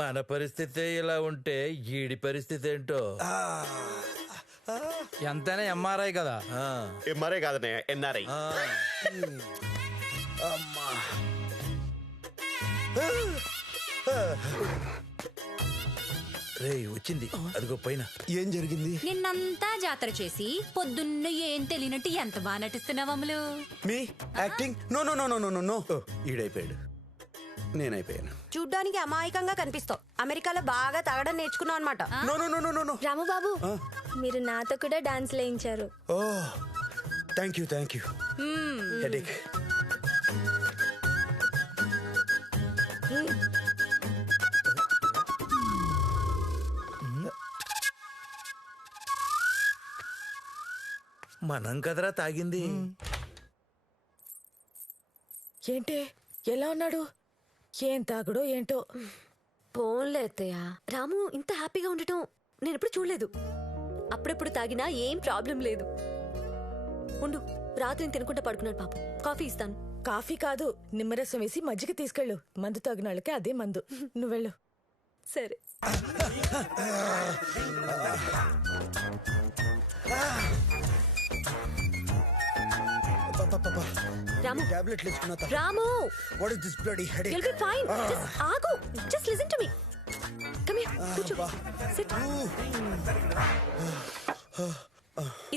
మన పరిస్థితి ఇలా ఉంటే ఈడి పరిస్థితి ఏంటో. ఎంతైనా ఎంఆర్ఐ కదా. ఎంఆర్ఐ కాదన్నయ్య, ఎన్ఆర్ఐ. అమ్మా రే వచ్చింది అదిగో పైన. ఏం జరిగింది? నిన్నంతా జాతర చేసి పొద్దున్న ఏం తెలియనట్టు ఎంత బాగా నటిస్తున్నావు అమలు. మీ acting? No no no no no no no. ఈడైపోయాడు, నేనైపోయాను. చూడ్డానికి అమాయకంగా కనిపిస్తావు. అమెరికాలో బాగా తాగడం నేర్చుకున్నావు అనమాట. No no no no no no. రాముబాబు, మీరు నాతో కూడా డాన్స్ వేయించారు. ఓ thank you thank you. Headache. మనం కదరా తాగింది. ఏంటి ఎలా ఉన్నాడు? ఏం తాగుడో ఏంటో. పోన్లే అత్తయ్య, రాము ఇంత హ్యాపీగా ఉండటం నేను ఎప్పుడు చూడలేదు. అప్పుడెప్పుడు తాగినా ఏం ప్రాబ్లం లేదు. ఉండు, రాత్రి తినకుండా పడుకున్నాడు పాపం. కాఫీ ఇస్తాను. కాఫీ కాదు, నిమ్మరసం వేసి మజ్జిగ తీసుకెళ్ళు. మందు తాగిన వాళ్ళకి అదే మందు. నువ్వెళ్ళు. సరే. రాము, టాబ్లెట్లు వేసుకున్నా. Ramu, what is this bloody headache? you'll be fine. Just ఆగు. Just listen to me. Come here. కూర్చో. Sit.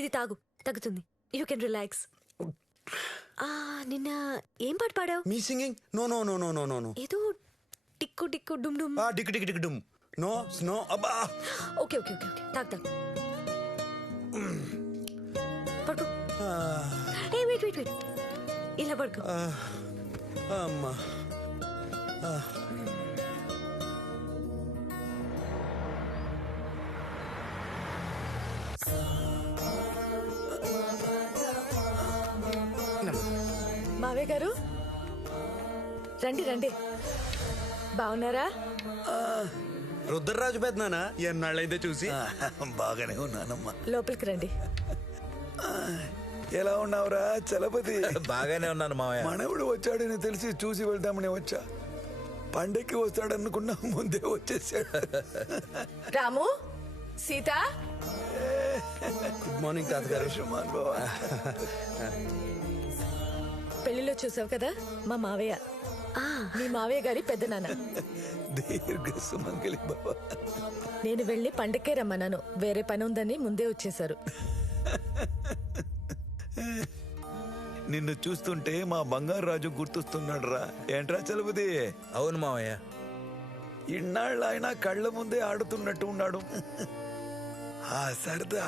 ఇది తాగు, తగ్గుతుంది. You can relax. నిన్న ఏం పాట పాడావు? మీ singing? No no no no no no no. ఏదో టిక్కు టిక్కు డుమ్ డుమ్. డిక్ డిక్ డిక్ డుమ్. No snow. అబ్బా. ఓకే ఓకే ఓకే ఓకే, తాగు. పడుకో. ఏ వెయిట్ వెయిట్ వెయిట్, ఇలా పడుకో. అమ్మా. మావయ్య గారు రండి రండి. బాగున్నారా? రుద్రరాజు పెద్దనానా ఎన్నాళ్ళైతే చూసి. బాగానే ఉన్నానమ్మా. లోపలికి రండి. ఎలా ఉన్నావురా చలపతి? బాగానే ఉన్నాను మావయ్య. మనవుడు వచ్చాడని తెలిసి చూసి వెళ్దామని వచ్చా. పండక్కి వస్తాడనుకున్నా, ముందే వచ్చేసాడు. రాము, సీత. గుడ్ మార్నింగ్ తాతగారు. సుమాన్ బావా. పెళ్లిలో చూసావు కదా మా మావయ్య. మీ మావయ్య గారి పెద్ద నాన్న. దీర్ఘ సుమంగళి బాబా. నేను వెళ్ళి పండక్కే రమ్మన్నాను, వేరే పని ఉందని ముందే వచ్చేసారు. నిన్ను చూస్తుంటే మా బంగారు రాజు గుర్తొస్తున్నాడు రా. ఏంట్రా చలపతి? అవును మావయ్య. ఇన్నాళ్ళు ఆయన కళ్ళ ముందే ఆడుతున్నట్టు ఉన్నాడు. ఆ సరదా,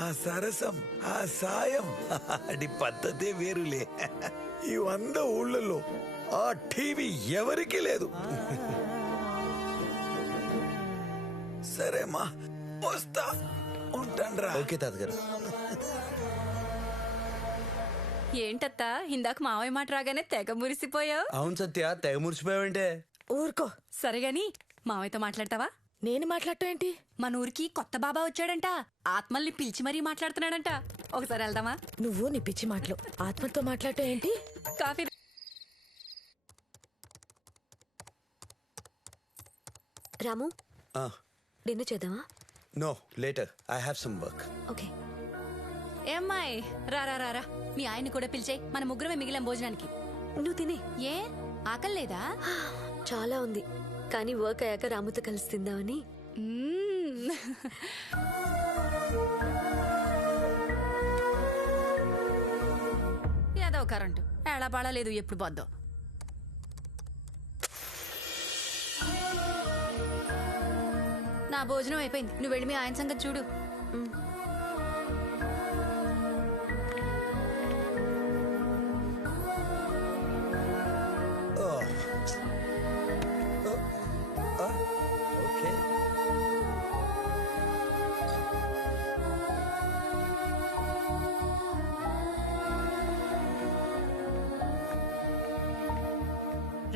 ఆ సరసం, ఆ సాయం, అది పద్ధతే వేరులే. ఈ 100 ఊళ్ళల్లో ఆ టీవీ ఎవరికీ లేదు. సరేమా, వస్తా, ఉంటాన్రా. ఓకే తాతగారు. ఏంటత్తా ఇందాక మావయ్య మాట రాగానే తెగ మురిసిపోయావు. అవును సత్య, తెగ మురిసిపోయావంటే. ఊరుకో. సరేగాని మావయ్యతో మాట్లాడతావా? నేను మాట్లాడటం ఏంటి? మన ఊరికి కొత్త బాబా వచ్చాడంట. ఆత్మల్ని పిలిచి మరీ మాట్లాడుతున్నాడంట. ఒకసారి వెళ్దామా? నువ్వు నీ పిచ్చి మాటలు. ఆత్మతో మాట్లాడటం ఏంటి? కాఫీ. రాము, డిన్నర్ చేద్దామా? No, later. I have some work. Okay. ఏమ్మాయి, రారా రారా, మీ ఆయన్ని కూడా పిలిచే. మన ముగ్గురమే మిగిలిన భోజనానికి. నువ్వు తినే. ఏ ఆకలి లేదా? చాలా ఉంది, కానీ వర్క్ అయ్యాక రాముతో కలిసి తిందామని. ఏదో కరెంటు ఏడా పాడా లేదు, ఎప్పుడు పోద్దో. నా భోజనం అయిపోయింది, నువ్వు వెళ్ళి మీ ఆయన సంగతి చూడు. ఓకే.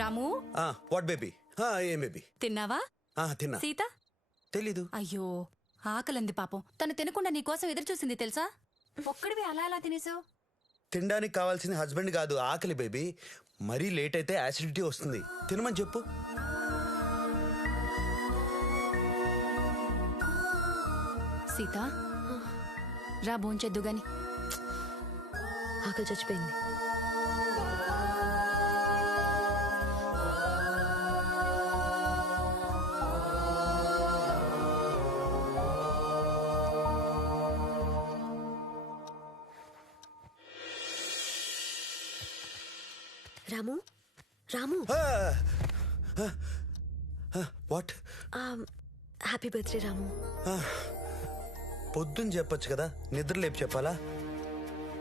Ramu, what baby? ఏం బేబీ? తిన్నావా? తిన్నా. సీత తెలీదు. అయ్యో, ఆకలింది పాపం. తను తినకుండా నీకోసం ఎదురు చూసింది తెలుసా? ఒక్కడివి అలా అలా తినేసావు. తినడానికి కావాల్సిన హస్బెండ్ కాదు, ఆకలి బేబీ. మరీ లేట్ అయితే యాసిడిటీ వస్తుంది. తినమని చెప్పు. సీత రా భోంచేద్దు గాని. ఆకలి చచ్చిపోయింది. రాము రాము వాట్? హ్యాపీ బర్త్డే రాము. పొద్దున్న చెప్పొచ్చు కదా, నిద్ర లేపు చెప్పాలా?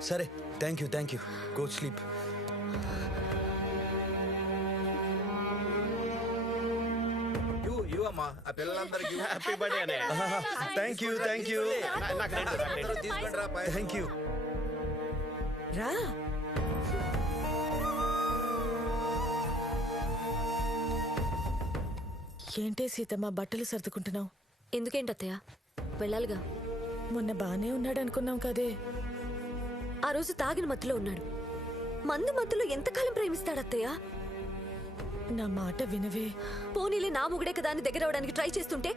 సరే, థ్యాంక్ యూ. Go sleep. అమ్మా ఆ పిల్లలందరికీ హ్యాపీ బర్త్డే అనే థ్యాంక్ యూ తీసుకుంటారా థ్యాంక్ యూ. రా ఏంటే సీతమ్మ బట్టలు సర్దుకుంటున్నావు? ఎందుకేంటి అత్తయ్య, వెళ్ళాలిగా. మొన్న బానే ఉన్నాడు అనుకున్నాం కదే. ఆ రోజు తాగిన మత్తులో ఉన్నాడు. మందు మత్తులో ఎంతకాలం ప్రేమిస్తాడు అత్తయ్య? నా మాట వినవే. పోనీలే, నా మొగుడే కదా అని దగ్గర అవడానికి ట్రై చేస్తుంటే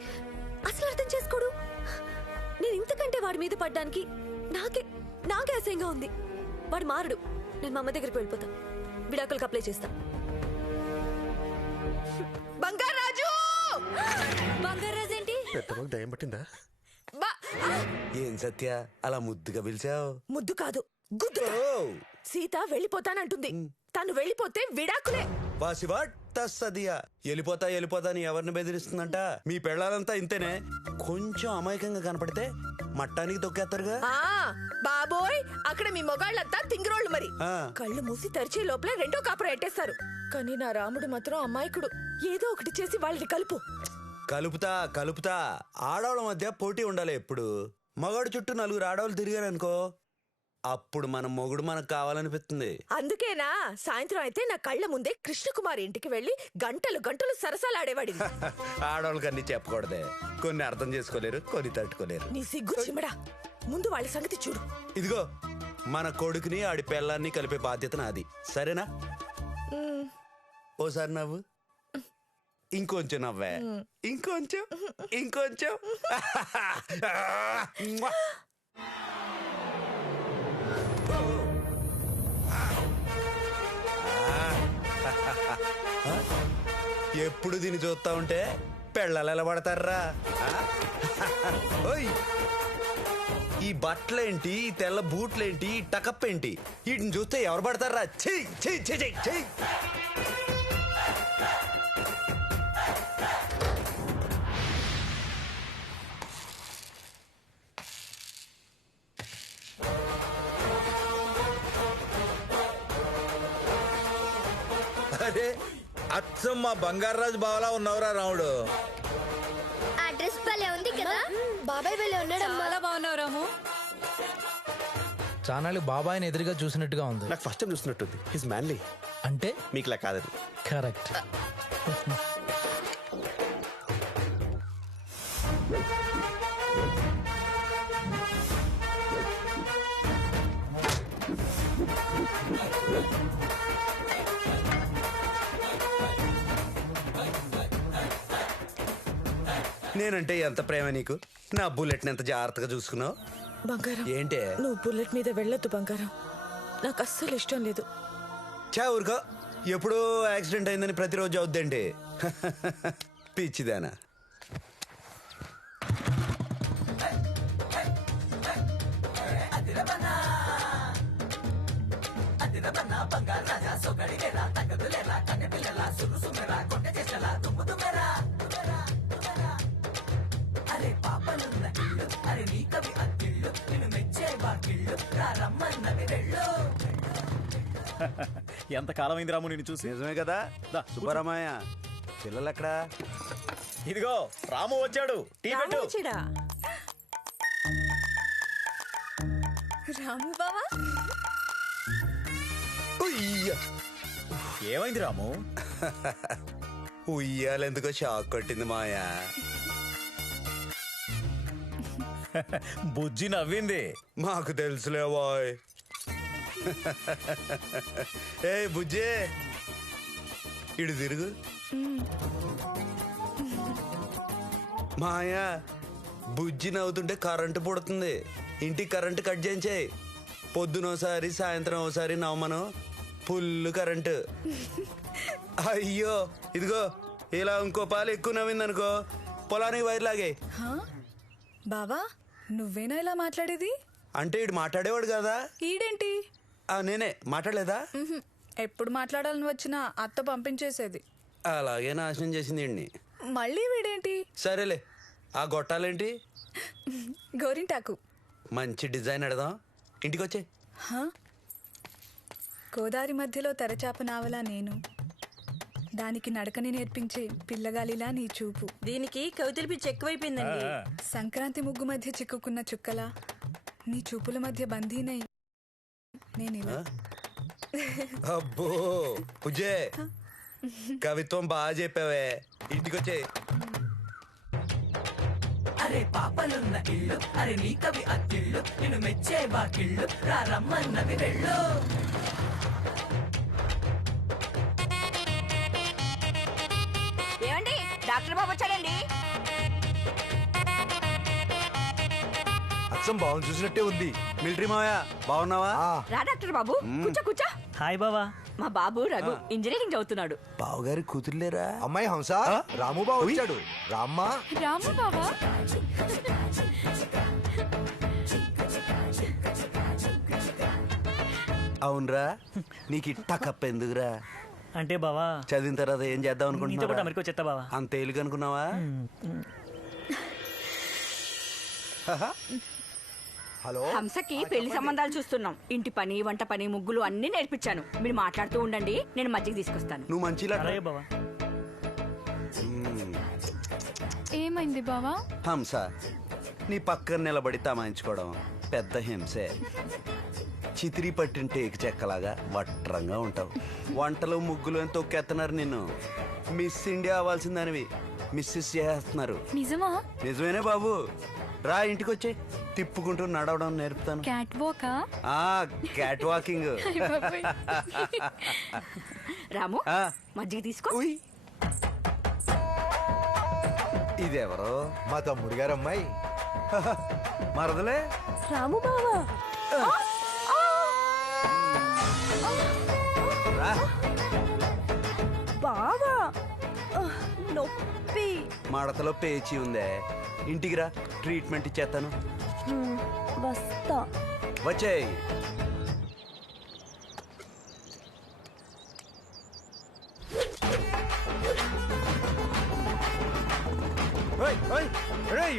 అసలు అర్థం చేసుకోడు. నేను ఇంతకంటే వాడి మీద పడ్డానికి నాకే అసహ్యంగా ఉంది. వాడు మారడు. నేను మా అమ్మ దగ్గరికి వెళ్ళిపోతా, విడాకులకు అప్లై చేస్తా. బంగారాజు! బంగారాజు ఏంటి? పెద్దమ్మకి దయ్యం పట్టిందా? ఏం సత్య అలా ముద్దుగా పిలిచావు? ముద్దు కాదు, గుద్దు. సీత వెళ్ళిపోతానంటుంది. తను వెళ్ళిపోతే విడాకులే. వాసివాట్టదియా వెళ్ళిపోతా అని ఎవరిని బెదిరిస్తుందంట? మీ పెళ్ళాలంతా ఇంతేనే, కొంచెం అమాయకంగా కనపడితే మట్టానికి తొక్కేస్తారుగా. బాబోయ్, అక్కడ మీ మొగాళ్ళంతా తింగరోళ్ళు మరి. ఆ. కళ్ళు మూసి తెరిచే లోపలే రెండో కాపురం ఎట్టేస్తారు. కానీ నా రాముడు మాత్రం అమాయకుడు. ఏదో ఒకటి చేసి వాళ్ళని కలుపు. కలుపుతా. ఆడవాళ్ళ మధ్య పోటీ ఉండాలి ఎప్పుడు. మగాడు చుట్టూ నలుగురు ఆడవాళ్ళు తిరిగారనుకో, అప్పుడు మన మొగుడు మనకు కావాలనిపిస్తుంది. అందుకేనా సాయంత్రం అయితే నా కళ్ళ ముందే కృష్ణకుమారి ఇంటికి వెళ్లి గంటలు సరసాలాడేవాడి. ఆడవాళ్ళకి అన్ని చెప్పకూడదే, కొన్ని అర్థం చేసుకోలేరు, కొన్ని తట్టుకోలేరు. నీ సిగ్గు చిమడా, ముందు వాళ్ళ సంగతి చూడు. ఇదిగో మన కొడుకుని ఆడి పెళ్ళాన్ని కలిపే బాధ్యత నాది, సరేనా? ఓసారి నవ్వు, ఇంకొంచెం నవ్వే, ఇంకొంచెం. ఎప్పుడు దీన్ని చూస్తా ఉంటే పెళ్ళాలు ఎలా పడతారా? ఓయ్, ఈ బట్టలేంటి, ఈ తెల్ల బూట్లేంటి, ఈ టకప్ ఏంటి, వీటిని చూస్తే ఎవరు పడతారా? చెయ్యి. అరే అచ్చం మా బంగారాజు బావలా ఉన్నవరా రాముడు. ఆ డ్రెస్ భలే ఉంది కదా. బాబాయ్ భలే ఉన్నాడు. చాలా బాగున్నావు రాము. చానాళ్ళు బాబాయ్ని ఎదురుగా చూసినట్టుగా ఉంది. నాకు ఫస్ట్ టైం చూస్తున్నట్టుంది. He's manly. అంటే మీకులా కాదని. కరెక్ట్. నేనంటే ఎంత ప్రేమ నీకు. నా బుల్లెట్ని ఎంత జాగ్రత్తగా చూసుకున్నావు. బంగారం, ఏంటే? నువ్వు బుల్లెట్ మీద వెళ్ళొద్దు బంగారం. నాకు అస్సలు ఇష్టం లేదు. ఊరుకో, ఎప్పుడూ యాక్సిడెంట్ అయిందని ప్రతిరోజు అవుద్దండి. పిచ్చిదానా. ఎంత కాలమైంది రాము నిన్ను చూసి. నిజమే కదా సుబ్బరామయ్య. పిల్లలు ఎక్కడా? ఇదిగో రాము వచ్చాడు. టీ పెట్టు. రాము బావా, ఏమైంది రాము? ఉయ్యాలెందుకో షాక్ కొట్టింది మాయా. బుజ్జి నవ్వింది. మాకు తెలుసులే బాయ్. ఏ బుజ్జే, ఇడు తిరుగు. మాయా, బుజ్జి నవ్వుతుంటే కరెంటు పుడుతుంది. ఇంటికి కరెంటు కట్ చేయించాయి. పొద్దునోసారి సాయంత్రం ఒకసారి నవ్వమను, ఫుల్ కరెంటు. అయ్యో ఇదిగో ఇలా ఇంకో పాలు ఎక్కువ నవ్విందనుకో పొలానికి వైర్ లాగే. బావా నువ్వేనా ఇలా మాట్లాడేది? అంటే ఇడు మాట్లాడేవాడు కదా. ఈడేంటి? నేనే మాట్లాడలేదా? ఎప్పుడు మాట్లాడాలని వచ్చినా అత్త పంపించేసేది. అలాగే నాశనం చేసింది ఇన్ని. మళ్ళీ వీడేంటి? సరేలే, ఆ గొట్టాలేంటి? గోరింటాకు. మంచి డిజైన్ ఎడదాం. ఇంటికి వచ్చే. గోదావరి మధ్యలో తెరచాప నావలా నేను, దానికి నడకని నేర్పించే పిల్లగాలిలా నీ చూపు. దీనికి కవితల పిచ్చి ఎక్కువైపోయిందండి. సంక్రాంతి ముగ్గు మధ్య చిక్కుకున్న చుక్కలా నీ చూపుల మధ్య బందీనై నేనిలా. అబ్బో పూజే, కవిత్వం బాగా చెప్పావే. ఇంటికి వచ్చే. అరే పాపలున్న ఇల్లు, అరే నీ కవి అత్తిళ్ళు, నిన్ను మెచ్చే బాకిళ్ళు, రా రమ్మన్నవి వెళ్ళు. ఏమండి డాక్టర్ బాబు వచ్చాడండి. అచ్చం బాగుంది, చూసినట్టే ఉంది. మిలిటరీ మావయ్య బాగున్నావా? రా డాక్టర్ బాబు, కూర్చో కూర్చో. హాయ్ బావా. మా బాబు రఘు ఇంజనీరింగ్ చదువుతున్నాడు. బావగారి కూతుర్లేరా? అమ్మాయి హంస, రాము బావ వచ్చాడు. రామ్మా. రాము బావా. అవునరా, నీకు ఇట్టా కప్ప ఎందుకురా? అంటే బావా చదివిన తర్వాత ఏం చేద్దాం నీతో పాటు అనుకుంటున్నా? అమెరికా వచ్చేస్తా బావా. అంత తేలిక అనుకున్నావా? హలో. హంసకి పెళ్లి సంబంధాలు చూస్తున్నాం. ఇంటి పని, వంట పని, ముగ్గులు అన్ని నేర్పించాను. మీరు మాట్లాడుతూ ఉండండి, నేను మజ్జిగ తీసుకొస్తాను. నువ్వు మంచిలా అలాగే బావా. ఏమైంది బావా? హంస, నీ పక్కన నిలబడి తమాయించుకోవడం పెద్ద హింసే. చితిరి పట్టిన టేకు చెక్కలాగా వట్రంగా ఉంటావు. వంటలు ముగ్గులు అని తొక్కేస్తున్నారు నిన్ను. మిస్ ఇండియా అవ్వాల్సిందనివి మిస్సెస్ చేస్తున్నారు. నిజమా? నిజమేనే బాబు. రా ఇంటికి వచ్చి తిప్పుకుంటూ నడవడం నేర్పుతాను. క్యాట్ వాకా? Cat walking. రాము మజ్జిగ తీసుకో. ఇదెవరో? మా తమ్ముడు గారు అమ్మాయి. మరదలే. రాము బావా. బావా నొప్పి. మడతలో పేచి ఉందే. ఇంటికి రా, ట్రీట్మెంట్ ఇచ్చేస్తాను. వస్తా. వచ్చేయ్.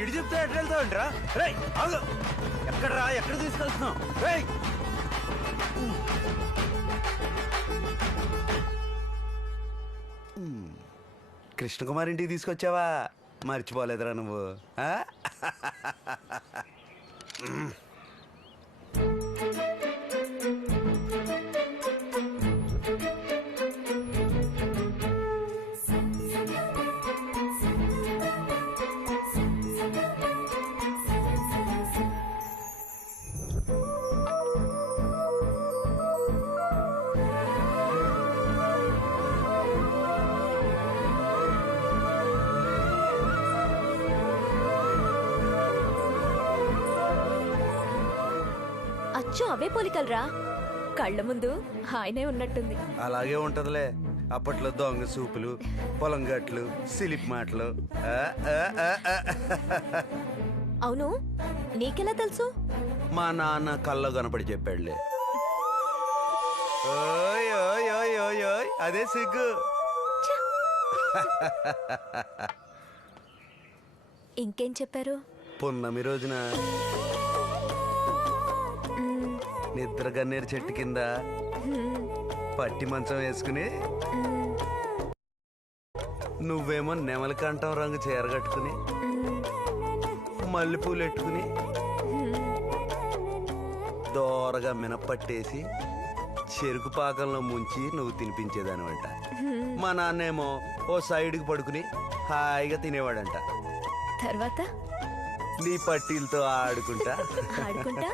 ఇడి చెప్తే ఎట్లా వెళ్తావంటరా? ఎక్కడరా, ఎక్కడ తీసుకెళ్తున్నావు? కృష్ణకుమార్ ఇంటికి తీసుకొచ్చావా? మర్చిపోలేదురా నువ్వు. అచ్చు అవే పోలికలరా. కళ్ళ ముందు ఆయనే ఉన్నట్టుంది. అలాగే ఉంటదిలే. అప్పట్లో దొంగ సూపులు, పొలం గట్లు, సిలిప్ మాటలు. అవును, నీకెలా తెలుసు? మా నాన్న కల్లో కనపడి చెప్పాడులే. ఓయ్ ఓయ్ ఓయ్ ఓయ్ ఓయ్, అదే సిగ్గు. ఇంకేం చెప్పారు? పున్నమి రోజున నిద్ర గన్నేరు చెట్టు కింద పట్టి మంచం వేసుకుని, నువ్వేమో నెమలికంఠం రంగు చీర కట్టుకుని, మల్లెపూలు ఎట్టుకుని, దోరగా మినపట్టేసి చెరుకు పాకంలో ముంచి నువ్వు తినిపించేదానివంట. మా నాన్నేమో ఓ సైడ్కి పడుకుని హాయిగా తినేవాడంట. తర్వాత నీ పట్టీలతో ఆడుకుంటా ఆడుకుంటా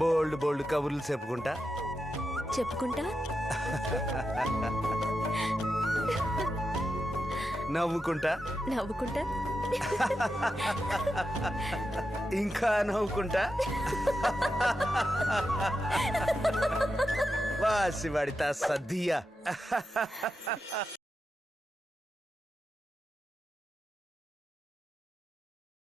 బోల్డ్ బోల్డ్ కబుర్లు చెప్పుకుంటా నవ్వుకుంటా ఇంకా నవ్వుకుంటా వాసి వాడితా సద్దియా